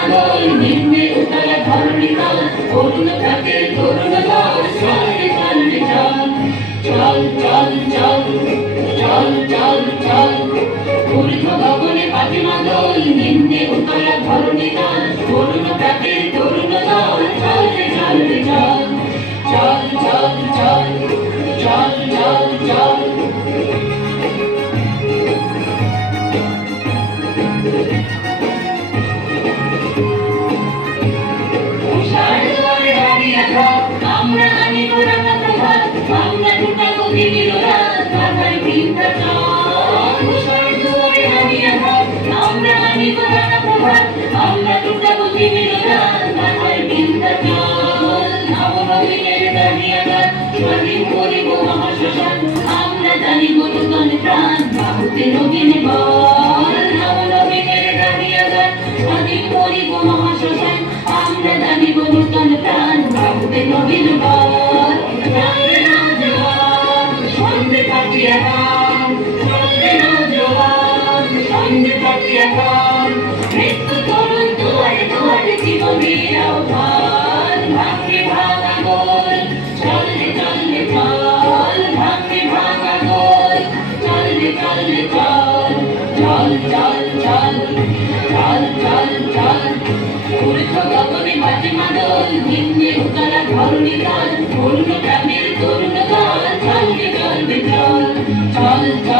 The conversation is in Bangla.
মাদল নিম্নে উতলা ধরণী তল অরুণ থাকে তরুণ দল চল রে চল রে চল চল চল চল চল চল ঊর্ধ্ব গগনে বাজে মাদল নিম্নে উতলা ধরণী তল অরুণ থাকে তরুণ দল চল রে চল রে চল চল চল চল চল চল চল আমরা আনিব রাঙা প্রভাত আমরা টুটাবো দিনের রাত মাথায় বিন্ধ্যাচল উষার দুয়ারে হারিয়ে হাত আমরা আনিব রাঙা প্রভাত আমরা টুটাবো দিনের রাত মাথায় বিন্ধ্যাচল নবনবীনের দাঁড়িয়ে গান স্বাধীন করিব মহাশ্মশান আমরা জানিব নূতন প্রাণ বাহুতে নবীন বল নবনবীনের দাঁড়িয়ে গান স্বাধীন করিব মহাশ্মশান আমরা জানিব নূতন প্রাণ বাহুতে নবীন বল চলবে নওজোয়ান সঙ্গে থাকিয়া গান চলবে নওজোয়ান সঙ্গে থাকিয়া গান মৃত্যু তরুণ দুয়ারে দুয়ারে জীবনের আহ্বান ভাঙে ভাঙা গোল চল রে চল রে চল ভাঙে ভাঙা গোল চল রে চল রে চল চল চল চল চল চল চল ঊর্ধ্ব গগনে বাজে মাদল নিম্নে উতলা ধরণী তল অরুণ প্রাণের তরুণ দল চল রে চল রে চল চল চল